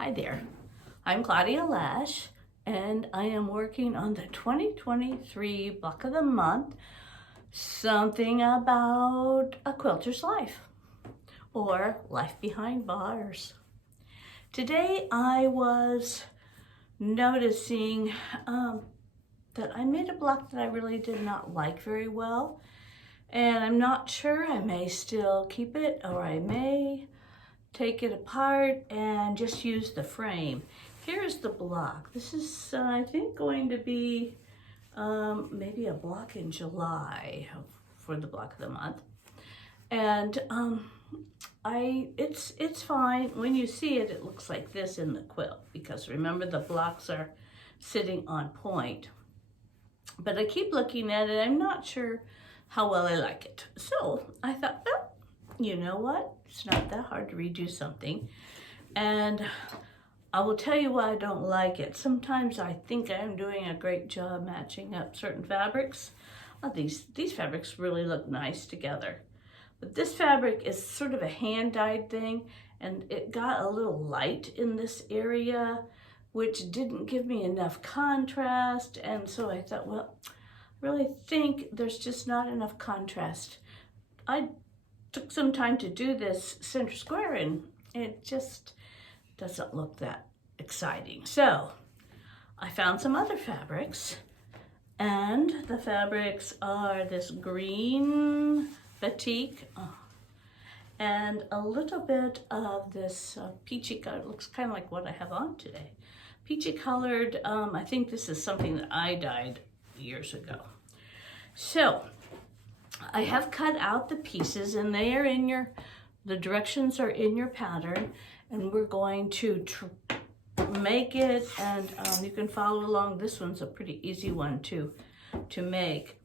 Hi there, I'm Claudia Lash, and I am working on the 2023 Book of the Month, something about a quilter's life, or life behind bars. Today I was noticing that I made a block that I really did not like very well, and I'm not sure. I may still keep it, or I may take it apart and just use the frame. Here's the block. This is, I think, going to be maybe a block in July for the block of the month. And it's fine. When you see it, it looks like this in the quilt, because remember, the blocks are sitting on point. But I keep looking at it. I'm not sure how well I like it. So I thought, well, you know what? It's not that hard to redo something. And I will tell you why I don't like it. Sometimes I think I'm doing a great job matching up certain fabrics. These fabrics really look nice together. But this fabric is sort of a hand-dyed thing, and it got a little light in this area, which didn't give me enough contrast. And so I thought, well, I really think there's just not enough contrast. I took some time to do this center square, and it just doesn't look that exciting. So I found some other fabrics, and the fabrics are this green batik and a little bit of this peachy color. It looks kind of like what I have on today. Peachy colored. I think this is something that I dyed years ago. So I have cut out the pieces, and they are in the directions are in your pattern, and we're going to make it, and you can follow along. This one's a pretty easy one to make.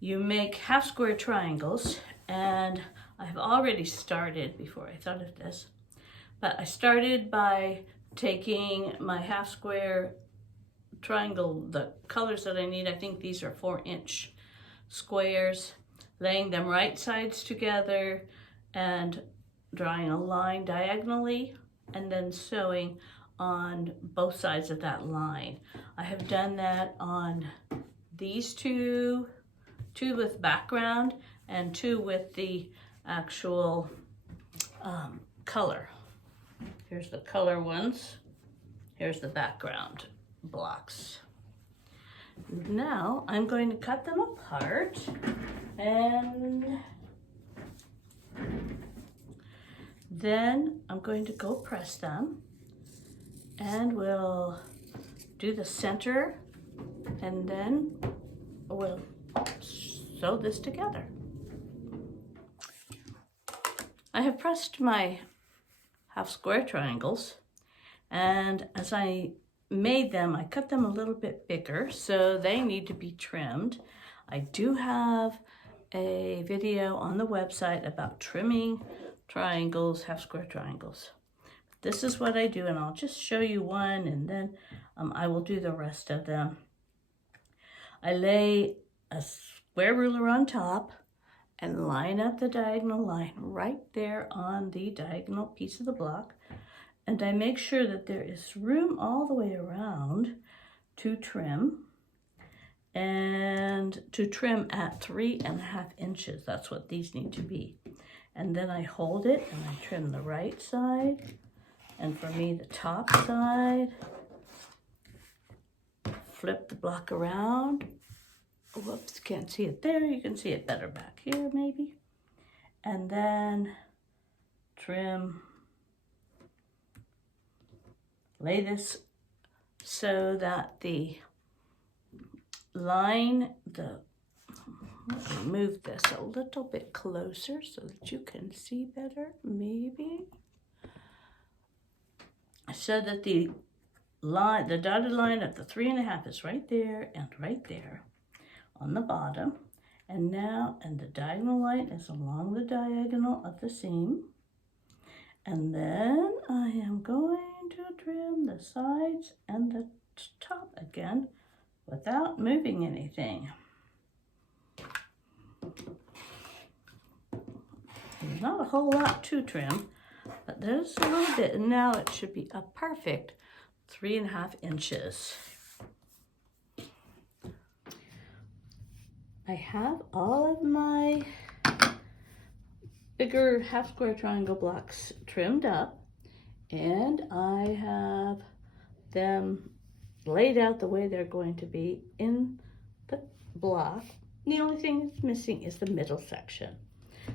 You make half square triangles, and I've already started before I thought of this, but I started by taking my half square triangle, the colors that I need. I think these are 4-inch squares, laying them right sides together and drawing a line diagonally, and then sewing on both sides of that line. I have done that on these two with background and 2 with the actual color. Here's the color ones. Here's the background blocks. Now I'm going to cut them apart, and then I'm going to go press them, and we'll do the center, and then we'll sew this together. I have pressed my half square triangles, and as I made them, I cut them a little bit bigger, so they need to be trimmed. I do have a video on the website about trimming triangles, half square triangles. This is what I do, and I'll just show you one, and then I will do the rest of them. I lay a square ruler on top and line up the diagonal line right there on the diagonal piece of the block. And I make sure that there is room all the way around to trim, and to trim at 3.5 inches. That's what these need to be. And then I hold it and I trim the right side, and for me, the top side. Flip the block around. Whoops, can't see it there. You can see it better back here, maybe. And then trim. Lay this so that the line, let me move this a little bit closer so that you can see better, maybe. So that the line, the dotted line of the 3.5 is right there and right there on the bottom. And now, and the diagonal line is along the diagonal of the seam. And then I am going to trim the sides and the top again without moving anything. There's not a whole lot to trim, But there's a little bit, and now it should be a perfect 3.5 inches. I have all of my bigger half square triangle blocks trimmed up, and I have them laid out the way they're going to be in the block. The only thing that's missing is the middle section.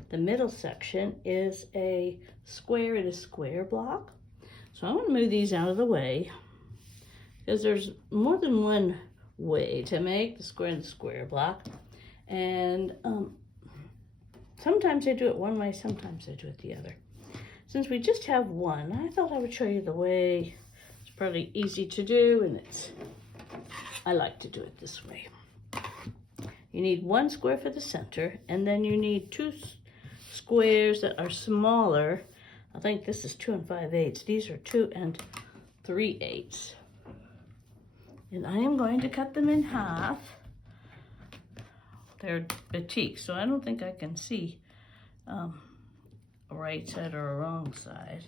The middle section is a square in a square block. So I'm going to move these out of the way because there's more than one way to make the square in the square block. And sometimes I do it one way, sometimes I do it the other. Since we just have one, I thought I would show you the way. It's pretty easy to do, and I like to do it this way. You need one square for the center, and then you need 2 squares that are smaller. I think this is 2 5/8. These are 2 3/8. And I am going to cut them in half. They're batik, so I don't think I can see a right side or a wrong side,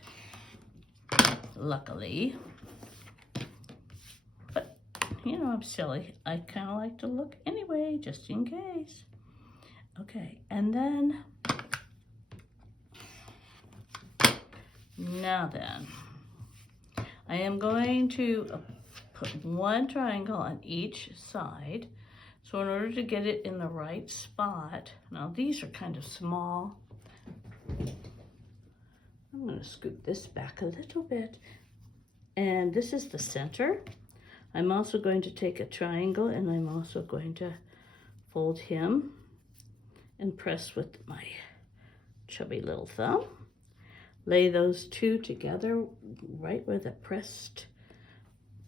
luckily. But, you know, I'm silly. I kind of like to look anyway, just in case. Okay, and then, now then, I am going to put one triangle on each side. So in order to get it in the right spot, now these are kind of small. I'm going to scoot this back a little bit. And this is the center. I'm also going to take a triangle, and I'm also going to fold him and press with my chubby little thumb. Lay those 2 together right where the pressed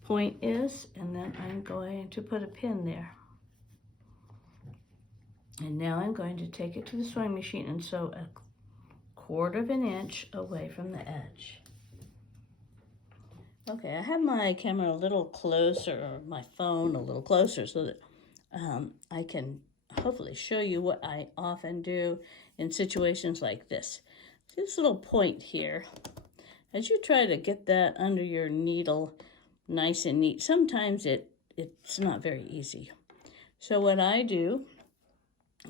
point is, and then I'm going to put a pin there. And now I'm going to take it to the sewing machine and sew 1/4 inch away from the edge. Okay, I have my camera a little closer, or my phone a little closer, so that I can hopefully show you what I often do in situations like this. This little point here, as you try to get that under your needle nice and neat, sometimes it's not very easy. So what I do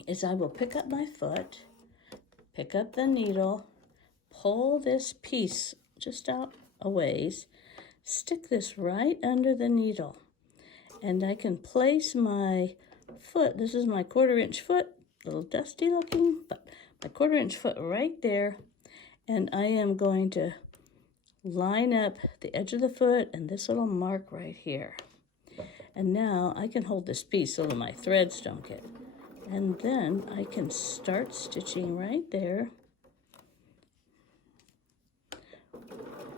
is I will pick up my foot, pick up the needle, pull this piece just out a ways, stick this right under the needle, and I can place my foot, this is my 1/4 inch foot, a little dusty looking, but my 1/4 inch foot right there, and I am going to line up the edge of the foot and this little mark right here. And now I can hold this piece so that my threads don't get, and then I can start stitching right there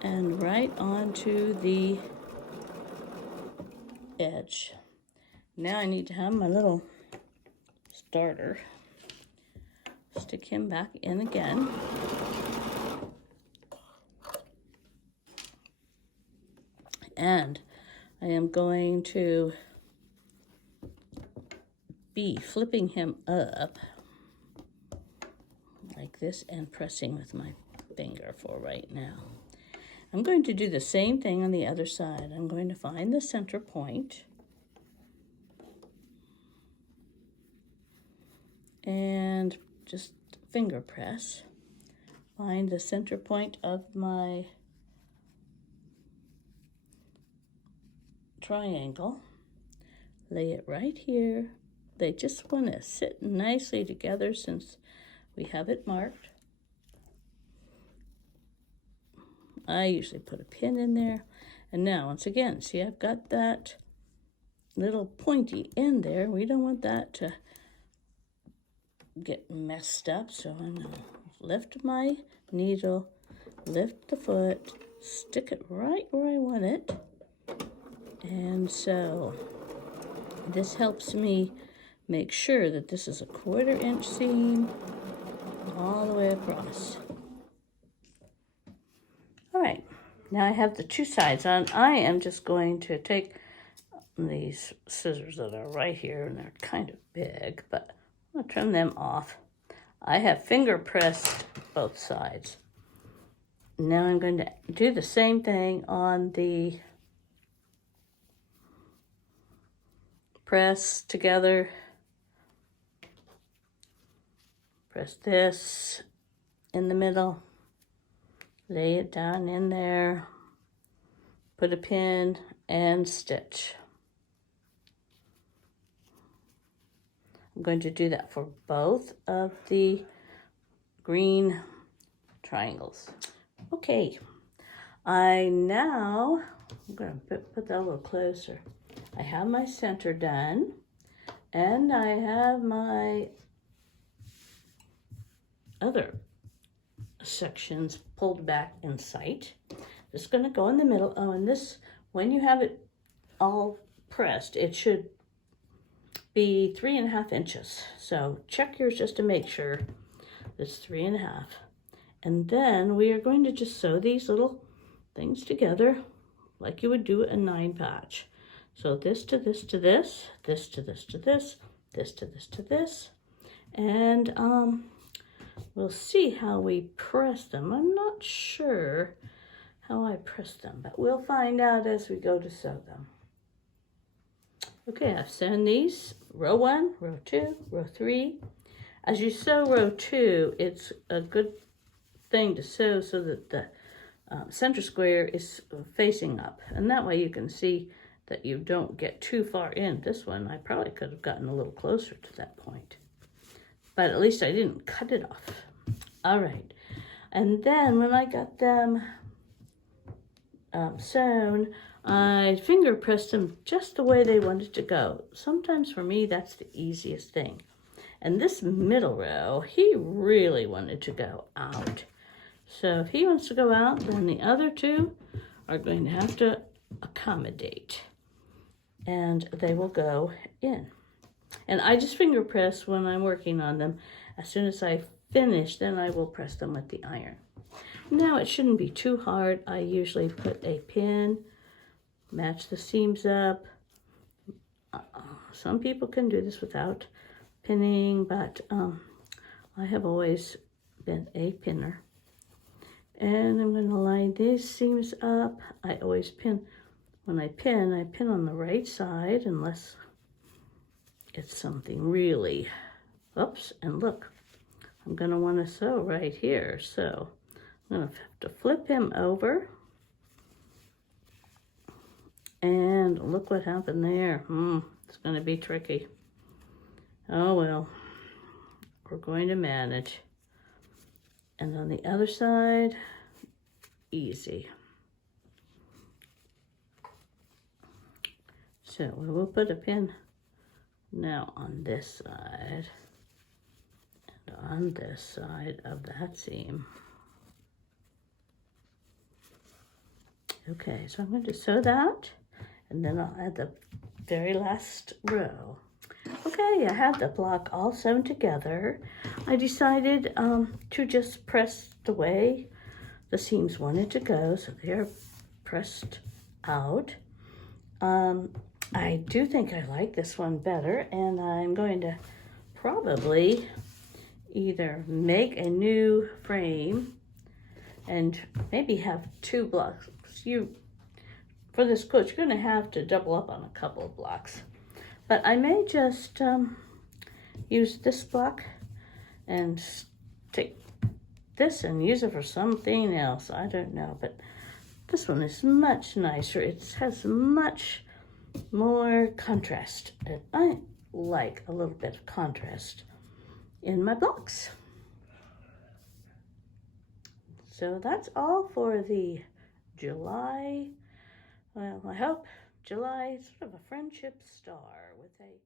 and right onto the edge. Now I need to have my little starter. Stick him back in again. And I am going to be flipping him up like this and pressing with my finger for right now. I'm going to do the same thing on the other side. I'm going to find the center point and just finger press. Find the center point of my triangle. Lay it right here. They just want to sit nicely together since we have it marked. I usually put a pin in there. And now, once again, see, I've got that little pointy end there. We don't want that to get messed up. So I'm going to lift my needle, lift the foot, stick it right where I want it. And so this helps me make sure that this is a 1/4 inch seam all the way across. All right, now I have the 2 sides on. I am just going to take these scissors that are right here, and they're kind of big, but I'm going to trim them off. I have finger pressed both sides. Now I'm going to do the same thing on the press together. Press this in the middle, lay it down in there, put a pin and stitch. I'm going to do that for both of the green triangles. Okay, I'm going to put that a little closer. I have my center done, and I have my other sections pulled back in sight. Just going to go in the middle. Oh, and this, when you have it all pressed, it should be 3.5 inches. So check yours just to make sure it's 3.5. And then we are going to just sew these little things together like you would do a 9 patch. So this to this to this, this to this to this, this to this to this, and we'll see how we press them. I'm not sure how I press them, but we'll find out as we go to sew them. Okay, I've sewn these, row 1, row 2, row 3. As you sew row 2, it's a good thing to sew so that the center square is facing up, and that way you can see that you don't get too far in. This one, I probably could have gotten a little closer to that point, but at least I didn't cut it off. All right, and then when I got them sewn, I finger pressed them just the way they wanted to go. Sometimes for me, that's the easiest thing. And this middle row, he really wanted to go out. So if he wants to go out, then the other two are going to have to accommodate, and they will go in. And I just finger press when I'm working on them. As soon as I finish, then I will press them with the iron. Now it shouldn't be too hard. I usually put a pin, match the seams up. Some people can do this without pinning, but I have always been a pinner. And I'm going to line these seams up. I always pin. When I pin on the right side unless it's something really, oops, and look, I'm going to want to sew right here. So I'm going to have to flip him over. And look what happened there. It's going to be tricky. Oh well, we're going to manage. And on the other side, easy. So we will put a pin now on this side and on this side of that seam. Okay, so I'm going to sew that, and then I'll add the very last row. Okay, I have the block all sewn together. I decided to just press the way the seams wanted to go, so they're pressed out. I do think I like this one better, and I'm going to probably either make a new frame and maybe have 2 blocks. For this quilt, you're going to have to double up on a couple of blocks. But I may just use this block and take this and use it for something else. I don't know, but this one is much nicer. It has much more contrast. And I like a little bit of contrast in my blocks. So that's all for the July, well, I hope July, sort of a friendship star with a